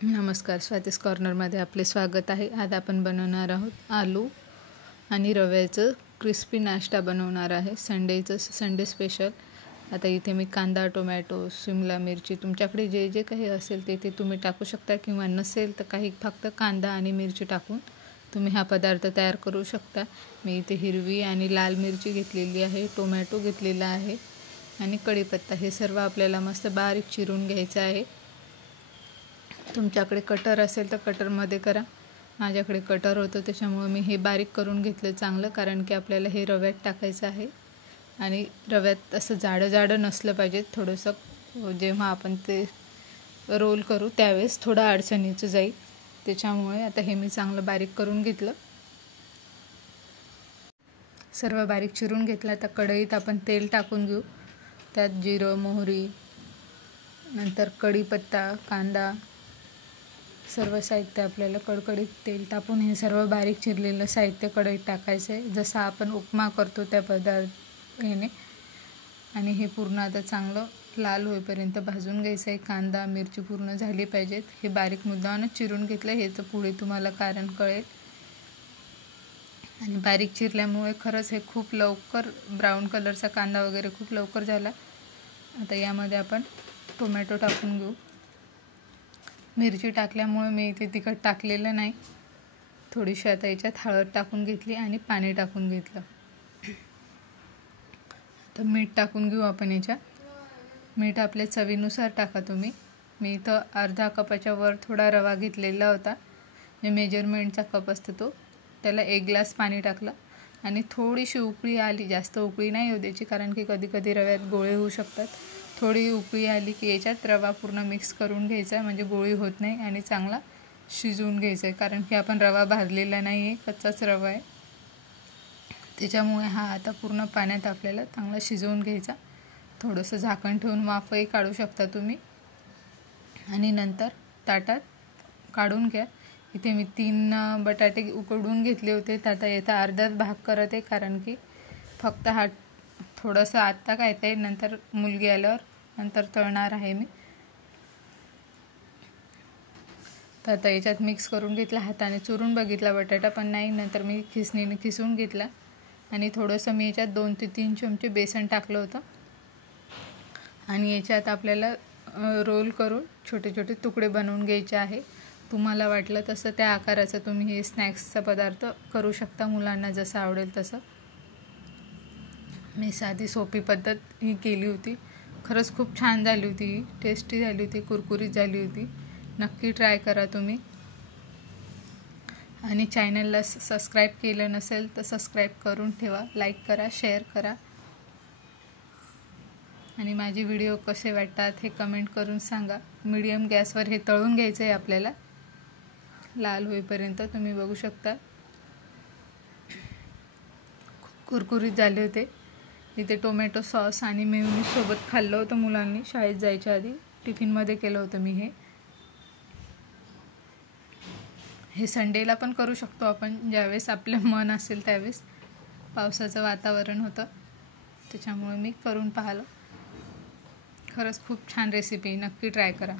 नमस्कार, स्वातीस कॉर्नरमध्ये आपले स्वागत आहे। आज आपण बनवणार आहोत आलू आणि रव्याचं क्रिस्पी नाश्ता बनवणार आहे। Sunday special. आता इथे मी कांदा, टोमॅटो, शिमला मिरची, तुमच्याकडे जे जे काही असेल ते तुम्ही टाकू शकता, किंवा नसेल तर काही फक्त कांदा आणि मिरची टाकून तुम्ही हा पदार्थ तयार करू शकता। मी इथे हिरवी आणि लाल मिरची घेतलेली आहे, टोमॅटो घेतलेला आहे आणि कढीपत्ता, हे सर्व आपल्याला मस्त बारीक चिरून घ्यायचं आहे। तुमच्याकडे कटर असेल तर कटरमध्ये करा। माझ्याकडे कटर होतं त्याच्यामुळे मी हे बारीक करून घेतलं चांगलं, कारण की आपल्याला हे रव्यात टाकायचं आहे आणि रव्यात असं जाडं नसलं पाहिजे। थोडंसं जेव्हा आपण ते रोल करू त्यावेळेस थोडं अडचणीचं जाईल, त्याच्यामुळे आता हे मी चांगलं बारीक करून घेतलं। सर्व बारीक चिरून घेतलं। आता कढईत आपण तेल टाकून घेऊ। त्यात जिरं, मोहरी, नंतर कढीपत्ता, कांदा, सर्व साहित्य आपल्याला कडकडीत तेल तापून हे सर्व बारीक चिरलेलं साहित्य कढईत टाकायचं आहे, जसं आपण उपमा करतो त्या पदार्थाने। आणि हे पूर्ण आता चांगलं लाल होईपर्यंत भाजून घ्यायचं आहे। कांदा मिरची पूर्ण झाली पाहिजेत। हे बारीक मुद्दामच चिरून घेतलं, हे तर पुढे तुम्हाला कारण कळेल। आणि बारीक चिरल्यामुळे खरंच हे खूप लवकर ब्राऊन कलरचा कांदा वगैरे खूप लवकर झाला। आता यामध्ये आपण टोमॅटो टाकून घेऊ। मिरची टाकल्यामुळे मी इथे तिखट टाकलेलं नाही, थोडीशी आता याच्यात हळद टाकून घेतली आणि पाणी टाकून घेतलं। आता मीठ टाकून घेऊ आपण याच्यात। मीठ आपल्या चवीनुसार टाका तुम्ही। मी इथं अर्धा कपाच्या वर थोडा रवा घेतलेला होता, जे मेजरमेंटचा कप असतो तो, त्याला 1 ग्लास पाणी टाकलं आणि थोडीशी उकळी आली, जास्त उकळी नाही होऊ द्यायची, कारण की कधी कधी रव्यात गोळे होऊ शकतात। थोडी उकळी आली की याच्यात रवा पूर्ण मिक्स करून घ्यायचा, म्हणजे गोळी होत नाही आणि चांगला शिजवून घ्यायचा आहे, कारण की आपण रवा भाजलेला नाही आहे, कच्चाच रवा आहे। त्याच्यामुळे हा आता पूर्ण पाण्यात आपल्याला चांगला शिजवून घ्यायचा। थोडंसं झाकण ठेवून वाफही काढू शकता तुम्ही आणि नंतर ताटात काढून घ्या। इथे मी 3 बटाटे उकडून घेतले होते, तर आता याचा अर्धाच भाग करत आहे, कारण की फक्त हा थोडंसं आत्ता खायचं आहे, नंतर मुलगी आल्यावर नंतर तळणार आहे मी। तर आता याच्यात मिक्स करून घेतला, हाताने चुरून बघितला बटाटा, पण नाही, नंतर मी खिसणीने खिसून घेतला आणि थोडंसं मी याच्यात 2 ते 3 चमचे बेसन टाकलं होतं आणि याच्यात आपल्याला रोल करून छोटे छोटे तुकडे बनवून घ्यायचे आहे। तुम्हाला वाटलं तसं त्या आकाराचं तुम्ही हे स्नॅक्सचा पदार्थ करू शकता, मुलांना जसं आवडेल तसं। मी साधी सोपी पद्धत ही केली होती, खरंच खूप छान झाली होती, टेस्टी झाली होती, कुरकुरीत झाली होती। नक्की ट्राय करा तुम्ही। आणि चॅनलला सबस्क्राईब केलं नसेल तर सबस्क्राईब करून ठेवा, लाईक करा, शेअर करा आणि माझे व्हिडिओ कसे वाटतात हे कमेंट करून सांगा। मीडियम गॅसवर हे तळून घ्यायचं आहे आपल्याला, लाल होईपर्यंत। तुम्ही बघू शकता कुरकुरीत झाले होते। इथे टोमॅटो सॉस आणि मेयोनीज सोबत खाल्लं होतं मुलांनी शाळेत जायच्या आधी, टिफिनमध्ये केलं होतं मी हे संडेला पण करू शकतो आपण, ज्यावेळेस आपलं मन असेल त्यावेळेस। पावसाचं वातावरण होतं त्याच्यामुळे मी करून पाहिलं। खरंच खूप छान रेसिपी, नक्की ट्राय करा।